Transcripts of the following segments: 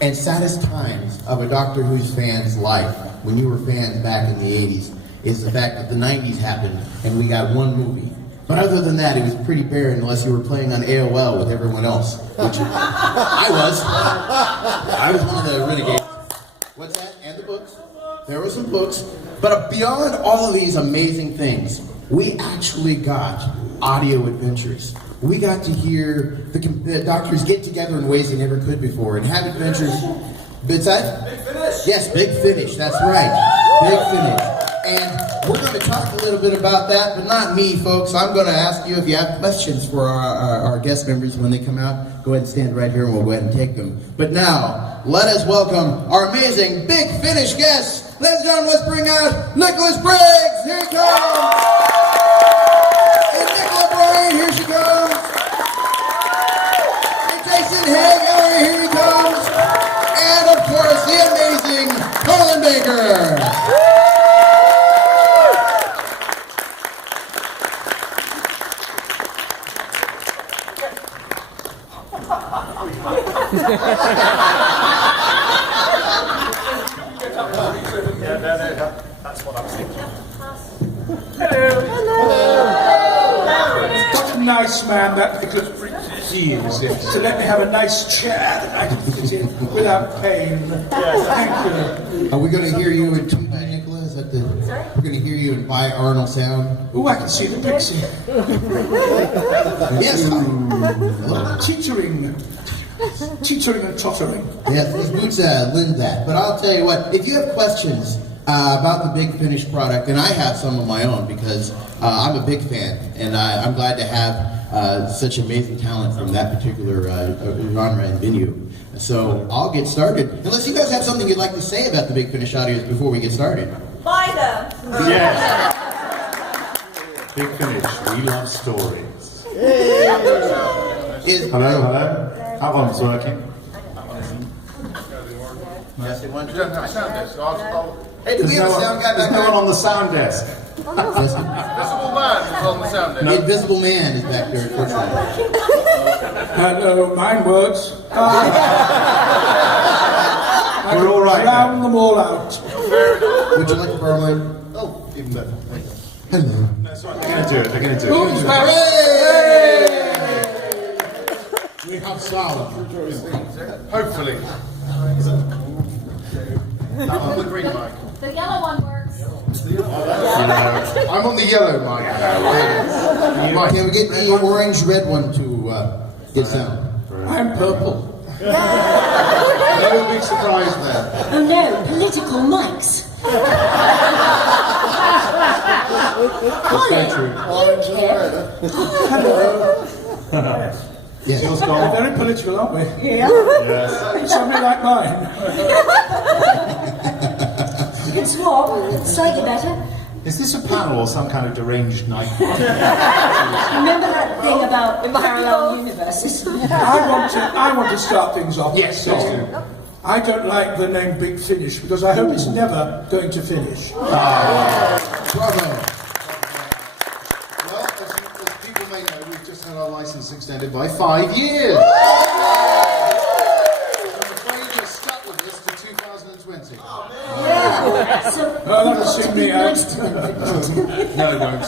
and saddest times of a Doctor Who's fan's life, when you were fans back in the 80s, is the fact that the 90s happened and we got one movie. But other than that, it was pretty barren unless you were playing on AOL with everyone else, which I was. I was one of the renegades. What's that? And the books. There were some books. But beyond all of these amazing things, we actually got audio adventures. We got to hear the doctors get together in ways they never could before and have adventures. What's that? Big Finish. Yes, Big Finish. That's right. Big Finish. And we're going to talk a little bit about that, but not me, folks. I'm going to ask you if you have questions for our guest members when they come out. Go ahead and stand right here and we'll go ahead and take them. But now, let us welcome our amazing Big Finish guests. Ladies and gentlemen, let's bring out Nicola Briggs. Here he comes. And Nicola Bryant, here she comes. And Jason Haigh-Ellery, here he comes. And of course, the amazing Colin Baker. That's what I'm thinking. Hello. What a nice man that Nicholas Briggs is, to let me have a nice chair that I can sit in without pain. Thank you. Are we going to hear you in Tweety, Nicola? Is that the? Sorry? We're going to hear you in By Arnold Sound. Oh, I can see the Pixie. Yes. Teetering and tottering. Yes, these boots lend that. But I'll tell you what, if you have questions about the Big Finish product, and I have some of my own because I'm a big fan, and I'm glad to have such amazing talent from that particular genre and venue. So I'll get started. Unless you guys have something you'd like to say about the Big Finish audios before we get started. Buy them. Yes. Big Finish. We love stories. Hello. That one's working. Yes, it went. Hey, do we have a sound guy back there? No one on the sound desk. Invisible man is on the sound desk. The Invisible Man is back there, unfortunately. No, mine works. We're all right. Round them all out. Would you like to borrow mine? Oh, even better. Hello. No, it's all right. They're going to do it. They're going to do it. Who's Peri? We have solid. Hopefully. I'm on the green mic. The yellow one works. I'm on the yellow mic. Can we get the orange-red one to get sound? I'm purple. No big surprise there. Oh no, political mics. That's very true. Orange and red. Yes. Yours We're gone. very political, aren't we? Yeah. Yes. Something like mine. You can swap, slightly better. Is this a panel or some kind of deranged night? Remember that thing about parallel universes? I want to start things off. Yes, by please saying, do. I don't like the name Big Finish because I hope it's never going to finish. Bravo. Well, as people may know, we've just had our license extended by 5 years. I'm afraid you're stuck with us to 2020. Yeah. So, that'll suit me out. nice to them. No, it won't.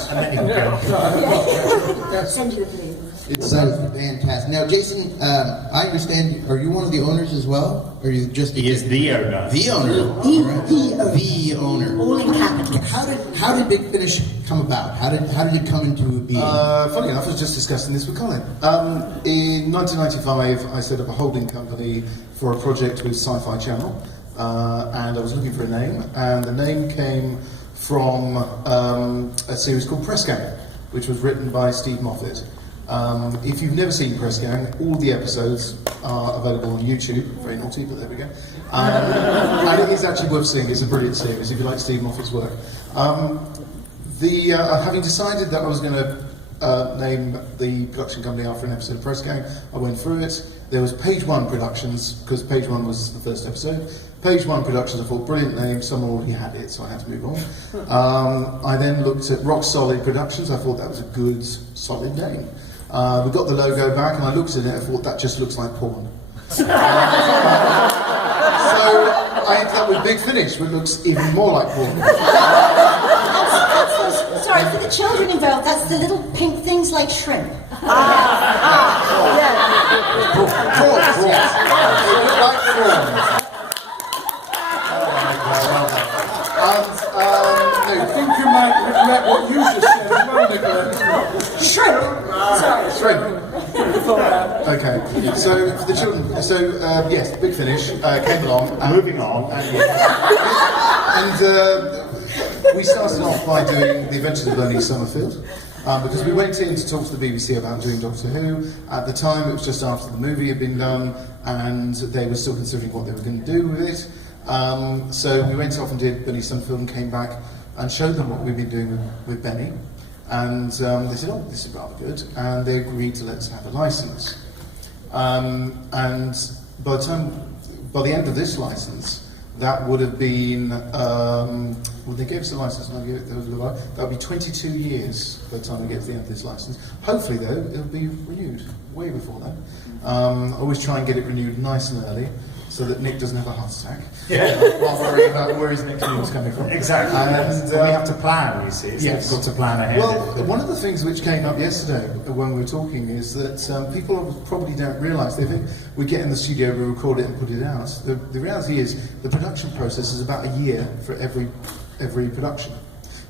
Send you the blue. It's fantastic. Now, Jason, I understand, are you one of the owners as well? Or are you just He is the owner. the owner? The owner. All in capital. How did Big Finish come about? How did it come into being? Funny enough, I was just discussing this with Colin. In 1995, I set up a holding company for a project with Sci-Fi Channel, and I was looking for a name, and the name came from a series called Press Gang, which was written by Steve Moffat. If you've never seen Press Gang, all the episodes are available on YouTube. Very naughty, but there we go. And it is actually worth seeing. It's a brilliant series if you like Steve Moffat's work. Having decided that I was going to name the production company after an episode of Press Gang, I went through it. There was Page One Productions, because Page One was the first episode. Page One Productions, I thought, brilliant name, someone already had it, so I had to move on. I then looked at Rock Solid Productions, I thought that was a good, solid name. We got the logo back, and I looked at it, I thought that just looks like porn. I ended up with Big Finish, which looks even more like porn. Sorry, for the children involved, that's the little pink things like shrimp. Prawns, yes. They look like prawns. I think you might regret what you just said as well, Nicola. Shrimp! Sorry. Shrimp. Okay, so for the children, yes, Big Finish came along. Moving on. And we started off by doing The Adventures of Bernie Summerfield, because we went in to talk to the BBC about doing Doctor Who. At the time, it was just after the movie had been done, and they were still considering what they were going to do with it. So we went off and did Bernie Summerfield and came back and showed them what we've been doing with Benny. And they said, oh, this is rather good. And they agreed to let us have a license. And by the end of this license, that would have been, well, they gave us a license, and that would be 22 years by the time we get to the end of this license. Hopefully, though, it'll be renewed way before then. Always try and get it renewed nice and early, so that Nick doesn't have a heart attack. Yeah. While worrying about where his next meal's coming from. Exactly. And we have to plan, you see. It's difficult to plan ahead. Well, one of the things which came up yesterday when we were talking is that people probably don't realise. They think we get in the studio, we record it and put it out. The reality is the production process is about a year for every production.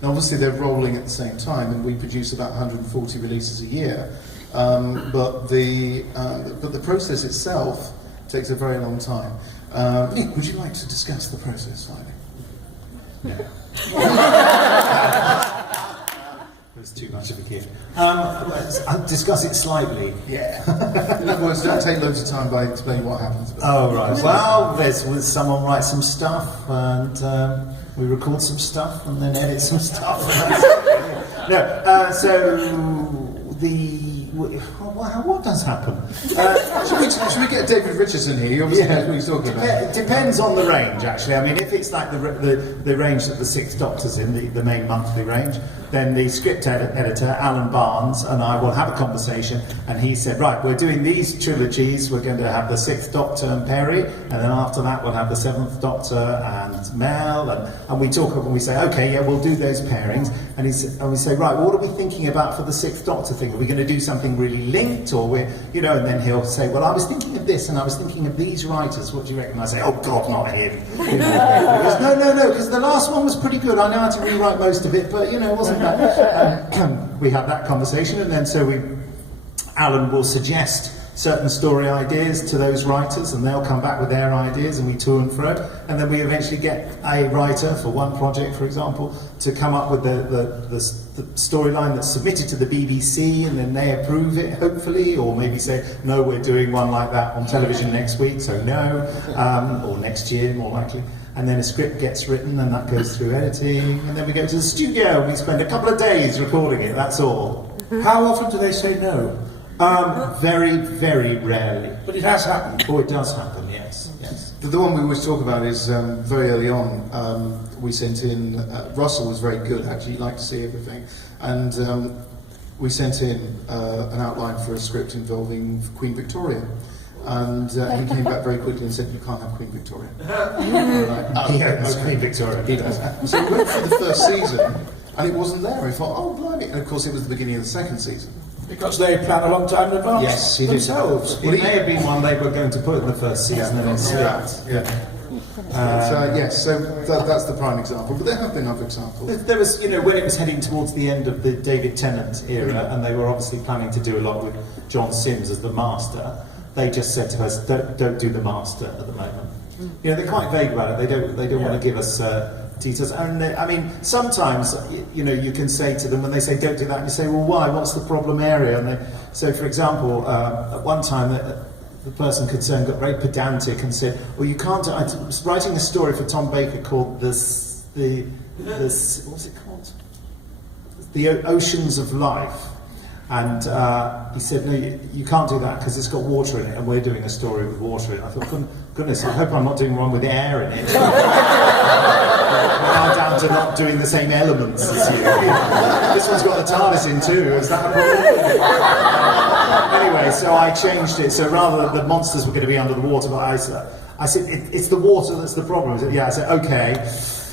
Now, obviously, they're rolling at the same time, and we produce about 140 releases a year. But the process itself takes a very long time. Nick, would you like to discuss the process slightly? It was too much of a gift. I'll discuss it slightly. Yeah. In other words, don't take loads of time by explaining what happens. Oh, right. Well, someone writes some stuff, and we record some stuff, and then edit some stuff. What does happen? Should we get David Richardson here? You obviously know who he's talking about. It depends on the range, actually. I mean, if it's like the range that the Sixth Doctor's in, the main monthly range, then the script editor, Alan Barnes, and I will have a conversation, and he said, right, we're doing these trilogies, we're going to have the Sixth Doctor and Peri, and then after that we'll have the Seventh Doctor and Mel, and we talk and we say, okay, yeah, we'll do those pairings, and we say, right, well, what are we thinking about for the Sixth Doctor thing? Are we going to do something really linked, or we're, and then he'll say, well, I was thinking of this, and I was thinking of these writers, what do you reckon? I say, oh God, not him. He goes, no, because the last one was pretty good, I know how to rewrite most of it, but, it wasn't bad. We have that conversation, and then Alan will suggest certain story ideas to those writers, and they'll come back with their ideas, and we to and fro, and then we eventually get a writer for one project, for example, to come up with the storyline that's submitted to the BBC, and then they approve it, hopefully, or maybe say, no, we're doing one like that on television next week, so no, or next year, more likely. And then a script gets written, and that goes through editing, and then we go to the studio, and we spend a couple of days recording it, that's all. How often do they say no? Very, very rarely. But it has happened. Oh, it does happen, yes. The one we always talk about is very early on. We sent in, Russell was very good, actually, he liked to see everything. And we sent in an outline for a script involving Queen Victoria. And he came back very quickly and said, you can't have Queen Victoria. He owns Queen Victoria. He does. So we went through the first season, and it wasn't there. We thought, oh, blimey. And of course, it was the beginning of the second season. Because they plan a long time in advance. Yes, he did. Themselves. It may have been one they were going to put in the first season, and it slipped. So that's the prime example. But there have been other examples. There was, when it was heading towards the end of the David Tennant era, and they were obviously planning to do a lot with John Sims as the Master, they just said to us, don't do the Master at the moment. They're quite vague about it. They don't want to give us details. And sometimes, you can say to them when they say don't do that, and you say, well, why? What's the problem area? And so, for example, at one time, the person concerned got very pedantic and said, well, you can't. I was writing a story for Tom Baker called what's it called? The Oceans of Life. And he said, no, you can't do that because it's got water in it, and we're doing a story with water in it. I thought, goodness, I hope I'm not doing one with air in it. We're now down to not doing the same elements as you. This one's got the TARDIS in too, is that a problem? Anyway, so I changed it, so rather than the monsters were going to be under the water, but I said, it's the water that's the problem. He said, yeah. I said, okay,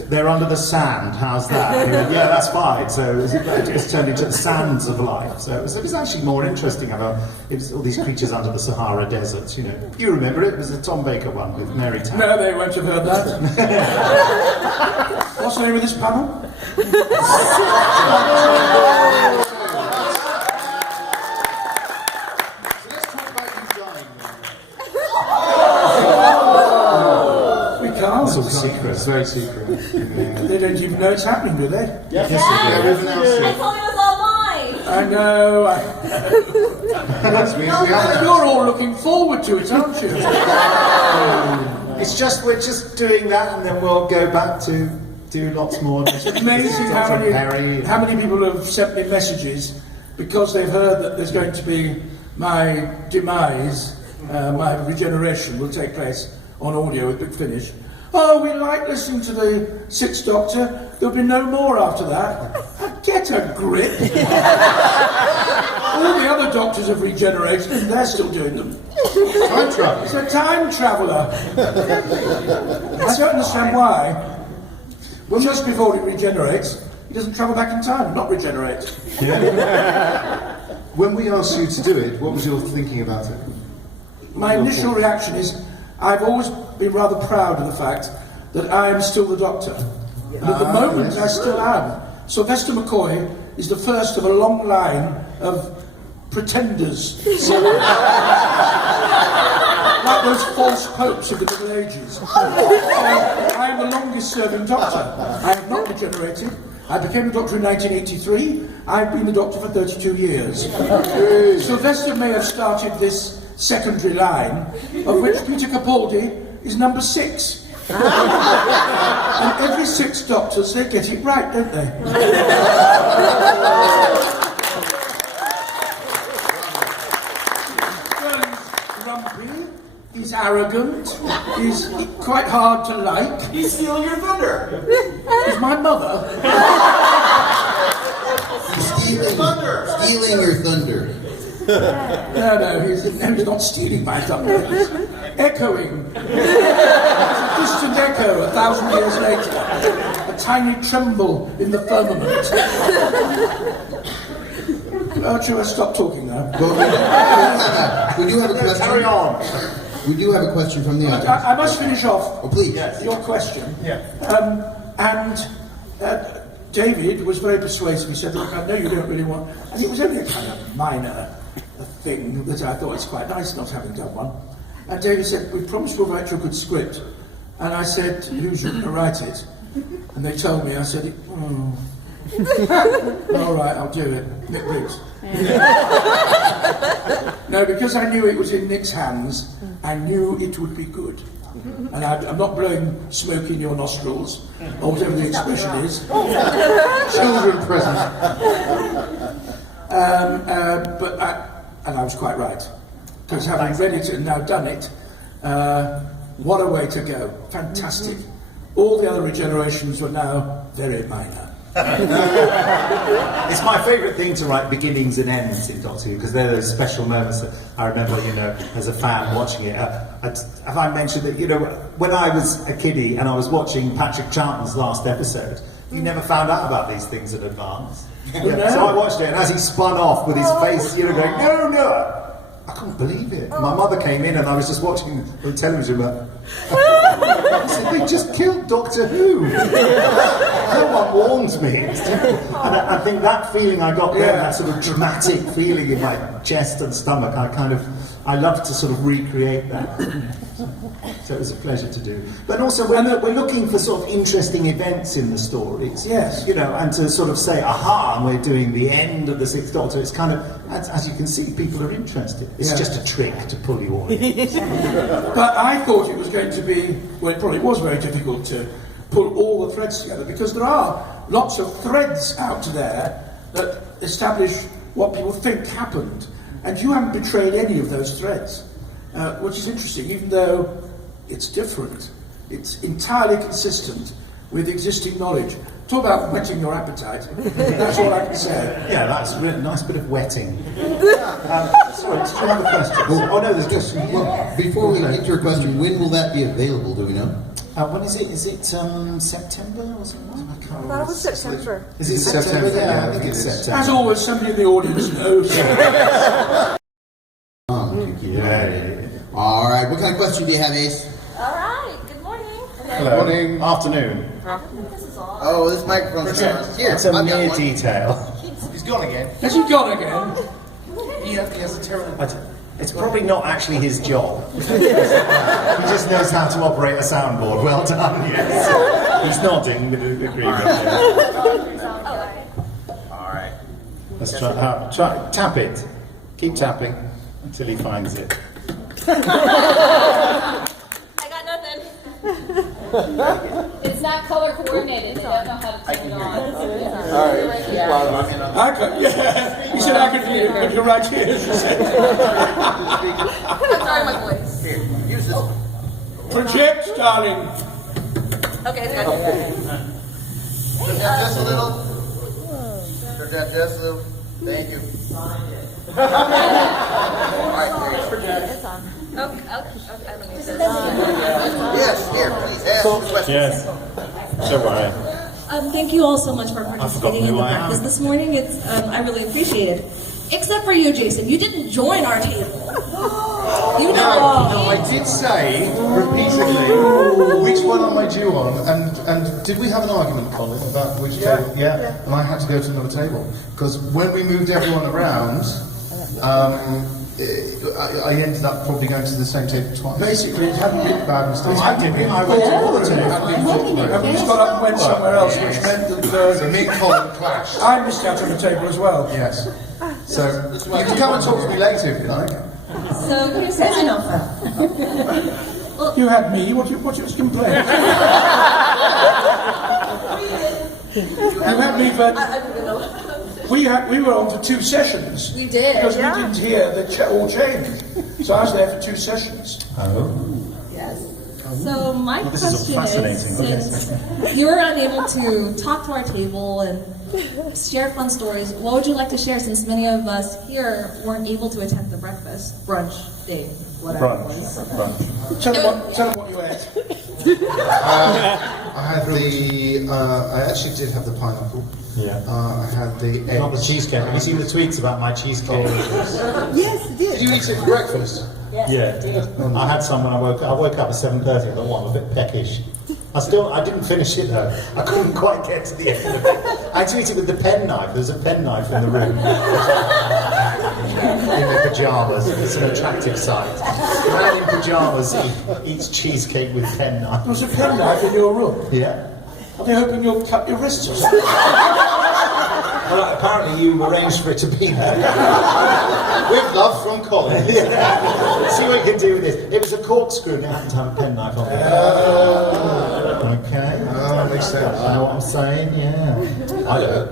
they're under the sand. How's that? He went, yeah, that's fine. So it's turned into the sands of life. So it was actually more interesting. It was all these creatures under the Sahara Desert. You know, you remember it? It was the Tom Baker one with Mary Tapp. No, they won't have heard that. What's the name of this panel? It's all secret. It's very secret. They don't even know it's happening, do they? Yes, I told you it was online. I know. You're all looking forward to it, aren't you? We're just doing that, and then we'll go back to do lots more. It's amazing how many people have sent me messages because they've heard that there's going to be my demise, my regeneration will take place on audio with Big Finish. Oh, we like listening to the Sixth Doctor. There'll be no more after that. Get a grip. All the other Doctors have regenerated and they're still doing them. Time travel. It's a time traveller. I don't understand why. Well, just before he regenerates, he doesn't travel back in time and not regenerate. When we asked you to do it, what was your thinking about it? My initial reaction is, I've always been rather proud of the fact that I am still the Doctor. And at the moment, I still am. Sylvester McCoy is the first of a long line of pretenders. Like those false popes of the Middle Ages. I am the longest serving Doctor. I have not regenerated. I became the Doctor in 1983. I've been the Doctor for 32 years. Sylvester may have started this secondary line, of which Peter Capaldi is number 6. And every 6 Doctors, they get it right, don't they? Well, he's grumpy, he's arrogant, he's quite hard to like. He's stealing your thunder. He's my mother. Stealing your thunder. No, he's not stealing my thunder. He's echoing. It's a distant echo 1,000 years later. A tiny tremble in the firmament. Oh, should I stop talking now? We do have a question. Carry on. We do have a question from the audience. I must finish off. Oh, please. Your question. Yeah. David was very persuasive. He said, look, I know you don't really want... And it was only a kind of minor thing that I thought was quite nice not having done one. And David said, we promised we'll write you a good script. And I said, who's going to write it? And they told me, I said, all right, I'll do it. Nick Briggs. No, because I knew it was in Nick's hands, I knew it would be good. And I'm not blowing smoke in your nostrils, or whatever the expression is. Children present. And I was quite right. Because having read it and now done it, what a way to go. Fantastic. All the other regenerations were now very minor. It's my favourite thing to write beginnings and ends in Doctor Who, because they're those special moments that I remember, as a fan watching it. Have I mentioned that, when I was a kiddie and I was watching Patrick Charlton's last episode, you never found out about these things in advance. So I watched it, and as he spun off with his face, going, no, I couldn't believe it. My mother came in and I was just watching the television, but I said, they just killed Doctor Who. No one warned me. It was terrible. And I think that feeling I got there, that sort of dramatic feeling in my chest and stomach, I love to sort of recreate that. So it was a pleasure to do. But also, we're looking for sort of interesting events in the stories. Yes. And to sort of say, aha, we're doing the end of the Sixth Doctor. It's kind of, as you can see, people are interested. It's just a trick to pull you on. But I thought it was going to be, well, it probably was very difficult to pull all the threads together, because there are lots of threads out there that establish what people think happened. And you haven't betrayed any of those threads, which is interesting, even though it's different. It's entirely consistent with existing knowledge. It's all about whetting your appetite. That's all I can say. Yeah, that's a nice bit of wetting. Sorry, did you have a question? Oh no, there's a question. Well, before we get to your question, when will that be available? Do we know? When is it? Is it September or something? I can't I thought it was September. Is it September? September, Yeah, I yeah, think it's it is. September. As always, somebody in the audience knows. All right. What kind of question do you have, Ace? All right. Good morning. Hello. Morning. Afternoon. This is on. Oh, this microphone's here. It's a I've got mere one. detail. He's gone again. Has he gone again? He has a terrible... It's probably not actually his job. He just knows how to operate a soundboard. Well done, yes. He's nodding, but agreeing with you. All right. Let's try. Tap it. Keep tapping until he finds it. I got nothing. It's not color coordinated. They don't know how to turn it on. I can, yeah. He said I could hear it, but you're right here. She said. Sorry, my voice. Here, use this. Project, darling. Okay, it's got Turn down just a little. Turn down just a little. Thank you. All right, there. It's on. Okay, I don't need this. Yes, here, please ask your question. Yes. Don't worry. Thank you all so much for participating in the breakfast this morning. It's I really appreciate it. Except for you, Jason. You didn't join our table. You know. No, I did say repeatedly which one am I due on, and did we have an argument, Colin, about which table? Yeah. And I had to go to another table because when we moved everyone around, I ended up probably going to the same table twice. Basically, it hadn't been Bad mistake. I didn't. I went to all the tables. And we just got up and went somewhere else, which meant that So me and Colin clashed. I missed out on the table as well. Yes. So you can come and talk to me later if you like. So here's an offer. You had me. What's your complaint? You had me, but we were on for 2 sessions. We did. Because we didn't hear that all changed. So I was there for 2 sessions. Oh. Yes. So my This is question fascinating. is, since you were unable to talk to our table and share fun stories, what would you like to share since many of us here weren't able to attend the breakfast, brunch, day, whatever it was? Tell them what you ate. I had the. I actually did have the pineapple. Yeah. I had the eggs. Not the cheesecake. Have you seen the tweets about my cheesecake? Yes, it Did you eat it for breakfast? Yeah. I had some when I woke up. I woke up at 7:30. I thought, well, I'm a bit peckish. I didn't finish it though. I couldn't quite get to the end of it. I had to eat it with the penknife. There's a penknife in the room. In the pyjamas. It's an attractive sight. A man in pyjamas eats cheesecake with penknife. There was a penknife in your room. Yeah. I'll be hoping you'll cut your wrists or something. Well, apparently you arranged for it to be there. With love from Colin. Yeah. See what you can do with this. It was a corkscrew and it happened to have a penknife on it. Okay. Oh, makes sense. I know what I'm saying, yeah. I don't.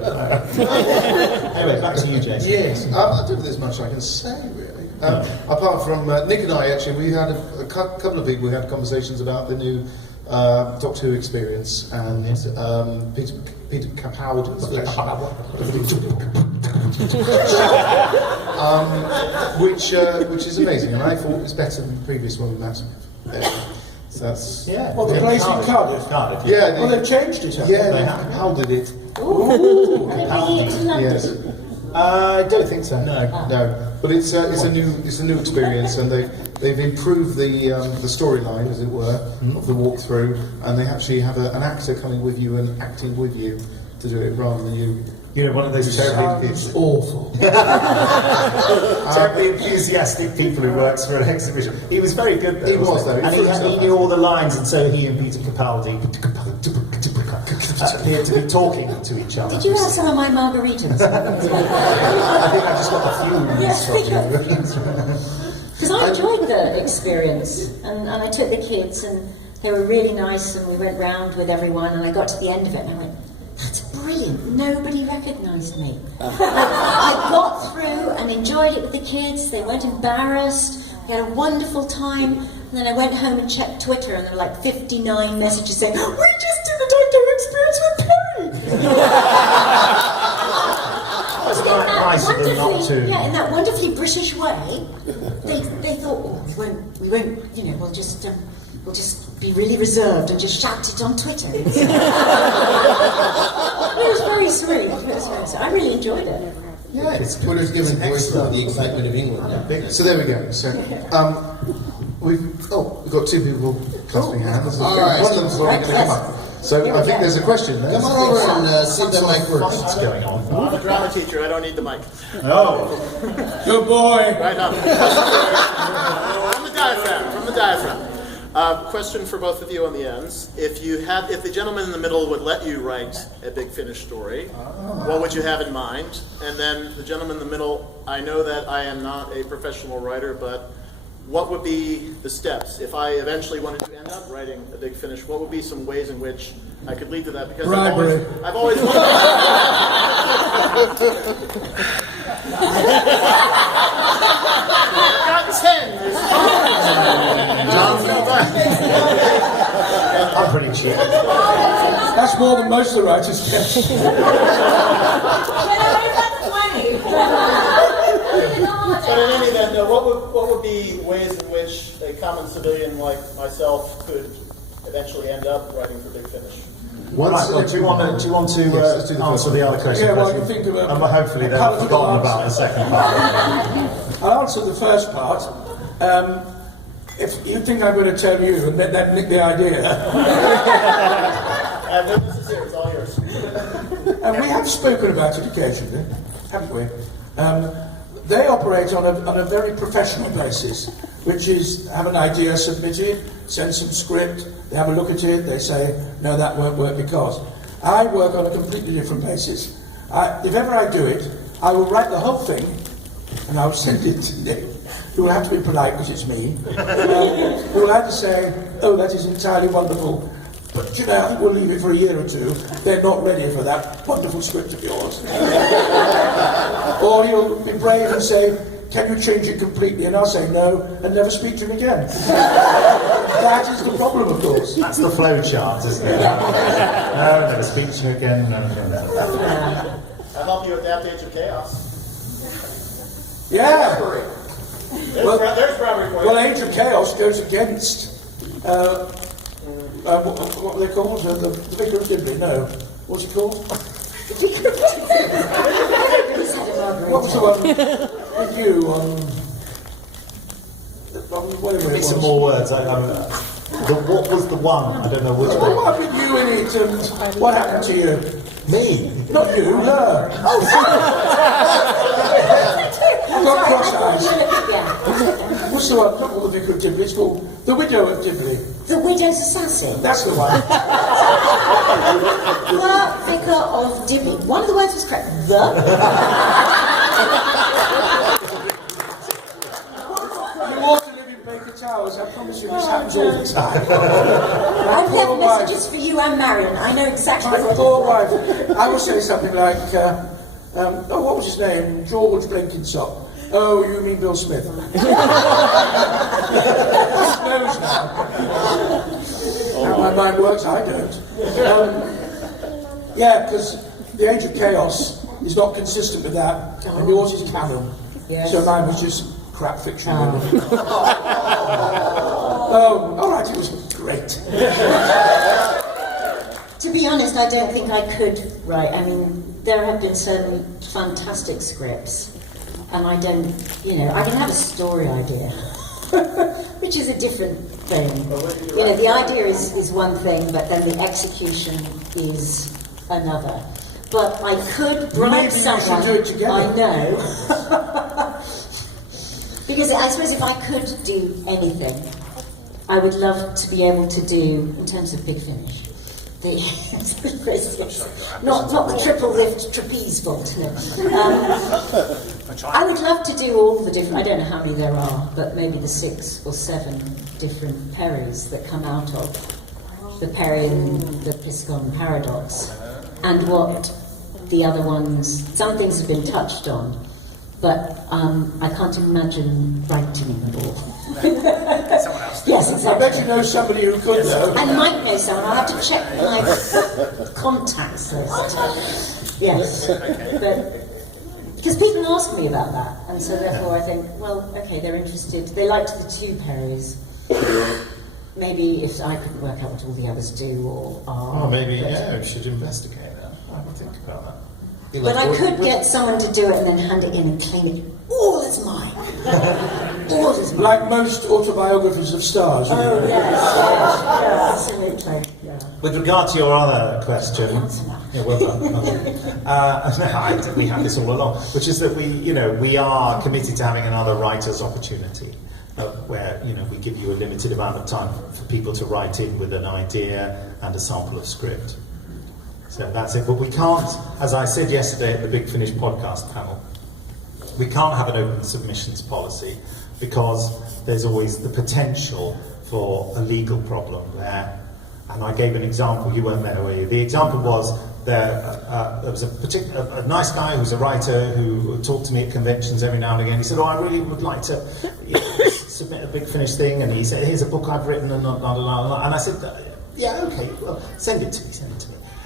Anyway, back to you, Jason. Yes. I don't think there's much I can say, really. Apart from Nick and I, actually, we had a couple of people. We had conversations about the new Doctor Who experience and Peter Capaldi's which is amazing, and I thought it was better than the previous one we met. So that's Well, the place in Cardiff. Cardiff. yeah. Well, they've changed it, haven't Yeah, they? they Capalded it. London. Yes. I don't think so. No. No, but it's a new experience, and they've improved the storyline, as it were, of the walkthrough, and they actually have an actor coming with you and acting with you to do it rather than you. You know, one of those terribly, It's awful. terribly enthusiastic people who works for an exhibition. He was very good though. He was, wasn't though. And he knew all the lines, and so he and Peter Capaldi appeared to be talking to each other. Did you have some of my margaritas? I think I just got a few from you. Because I enjoyed the experience, and I took the kids, and they were really nice, and we went round with everyone, and I got to the end of it, and I went, that's brilliant, nobody recognised me. I got through and enjoyed it with the kids, they weren't embarrassed, we had a wonderful time, and then I went home and checked Twitter, and there were like 59 messages saying, we just did the Doctor Who experience with Peri! It's nicer than not to. Yeah, in that wonderfully British way, they thought, oh, we won't, you know, we'll just be really reserved and just shout it on Twitter. It was very sweet. It was very sweet. I really enjoyed it. Yeah, Twitter's giving voice to the excitement of England now. So there we go. So we've got two people clasping hands. All right. One of them's already going to come up. So I think there's a question there. Come on over and see if that mic works. What's going on? I'm a drama teacher, I don't need the mic. Oh, Good boy. Right up. From the diaphragm. Question for both of you on the ends. If the gentleman in the middle would let you write a Big Finish story, what would you have in mind? And then the gentleman in the middle, I know that I am not a professional writer, but what would be the steps? If I eventually wanted to end up writing a Big Finish, what would be some ways in which I could lead to that? Because Bribery. I've always wanted got 10. I'm pretty cheap. That's more than most of the writers get. But in any event, what would be ways in which a common civilian like myself could eventually end up writing for Big Finish? Once Right, well, do you want to Yes, let's do the first answer the other question? Yeah, well, first? you think of a And hopefully they've palatable forgotten answer. about the second part. I'll answer the first part. If you think I'm going to tell you and let them nick the idea, No, this is here, it's all yours. and we have spoken about it occasionally, haven't we? They operate on a very professional basis, which is have an idea submitted, send some script, they have a look at it, they say, no, that won't work because. I work on a completely different basis. If ever I do it, I will write the whole thing and I'll send it to Nick, who will have to be polite because it's me, who will either say, oh, that is entirely wonderful, but you know, I think we'll leave it for a year or two. They're not ready for that wonderful script of yours. Or he'll be brave and say, can you change it completely? And I'll say no, and never speak to him again. That is the problem, of course. That's the flow chart, isn't it? No, never speak to you again. No. I'll help you adapt Age of Chaos. Yeah. There's Bribery for you. Well, Age of Chaos goes against what were they called? The Vicar of Dibley? No. What's it called? What was the one with you on? Whatever it Give me was. some more words. What was the one? I don't know which What one. with you in it and what happened to you? Me? Not you, her. I've got cross eyes. What's the one? Not called the Vicar of Dibley, it's called The Widow of Dibley. The Widow's Assassin. That's the one. The Vicar of Dibley. One of the words was correct. The. You ought to live in Baker Towers, I promise you this happens all the time. I've left messages for you and Marion. I know exactly My what poor wife. I will say something like, what was his name? George Blenkinsop. Oh, you mean Bill Smith? He knows now. How my mind works, I don't. Yeah, because the Age of Chaos is not consistent with that, and yours is canon. Yes. So mine was just crap fiction. Really. Oh, all right, it was great. To be honest, I don't think I could write. I mean, there have been some fantastic scripts, and I don't, I can have a story idea, which is a different thing. The idea is one thing, but then the execution is another. But I could bribe Maybe someone. we should do it together. I know. Because I suppose if I could do anything, I would love to be able to do, in terms of Big Finish, not the triple lift trapeze vault. No. I would love to do all the different, I don't know how many there are, but maybe the 6 or 7 different Peris that come out of the Peri and the Piscon paradox, and what the other ones, some things have been touched on, but I can't imagine writing them all. someone else. Yes, I exactly. bet you know somebody who could though. And Mike knows someone. I'll have to check my contacts list. Yes. But because people ask me about that, and so therefore I think, well, okay, they're interested. They liked the two Peris. Maybe if I couldn't work out what all the others do or are. Oh, maybe, but, yeah, we should investigate that. I will think about that. But I could get someone to do it and then hand it in and claim it all as mine. All as mine. Like most autobiographies of stars. Oh, yes, absolutely. Yeah. With regard to your other question, That's enough. yeah, well done. We had this all along, which is that we are committed to having another writer's opportunity, where we give you a limited amount of time for people to write in with an idea and a sample of script. So that's it. But we can't, as I said yesterday at the Big Finish podcast panel, we can't have an open submissions policy because there's always the potential for a legal problem there. And I gave an example, you weren't there, were you? The example was there was a nice guy who's a writer who talked to me at conventions every now and again. He said, I really would like to submit a Big Finish thing. And he said, here's a book I've written, and and I said, yeah, okay, well, send it to me.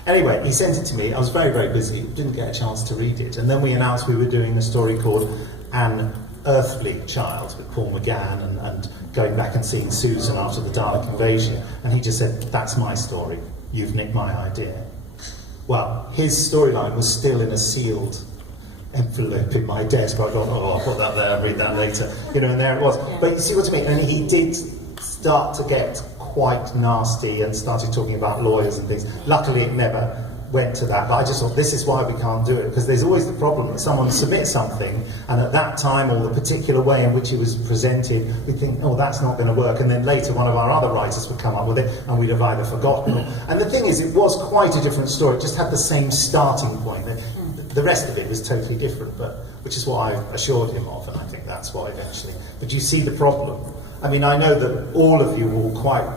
Anyway, he sent it to me. I was very, very busy, didn't get a chance to read it. And then we announced we were doing a story called An Earthly Child with Paul McGann and going back and seeing Susan after the Dalek invasion. And he just said, that's my story. You've nicked my idea. Well, his storyline was still in a sealed envelope in my desk. I thought, I'll put that there and read that later. And there it was. But you see what I mean? And he did start to get quite nasty and started talking about lawyers and things. Luckily, it never went to that, but I just thought this is why we can't do it, because there's always the problem that someone submits something and at that time or the particular way in which it was presented, we think, that's not going to work, and then later one of our other writers would come up with it and we'd have either forgotten it. And the thing is, it was quite a different story, it just had the same starting point. The rest of it was totally different, but which is what I assured him of, and I think that's why eventually. But you see the problem. I mean, I know that all of you will quite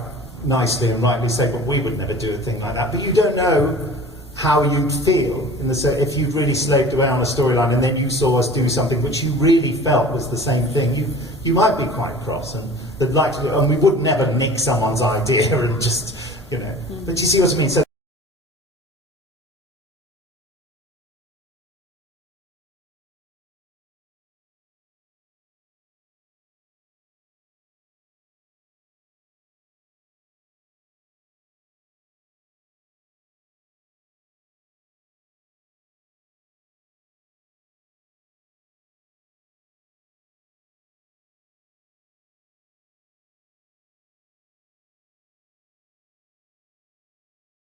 nicely and rightly say, but we would never do a thing like that. But you don't know how you'd feel if you'd really slaved away on a storyline and then you saw us do something which you really felt was the same thing. You might be quite cross, and we would never nick someone's idea and just, But you see what I mean? So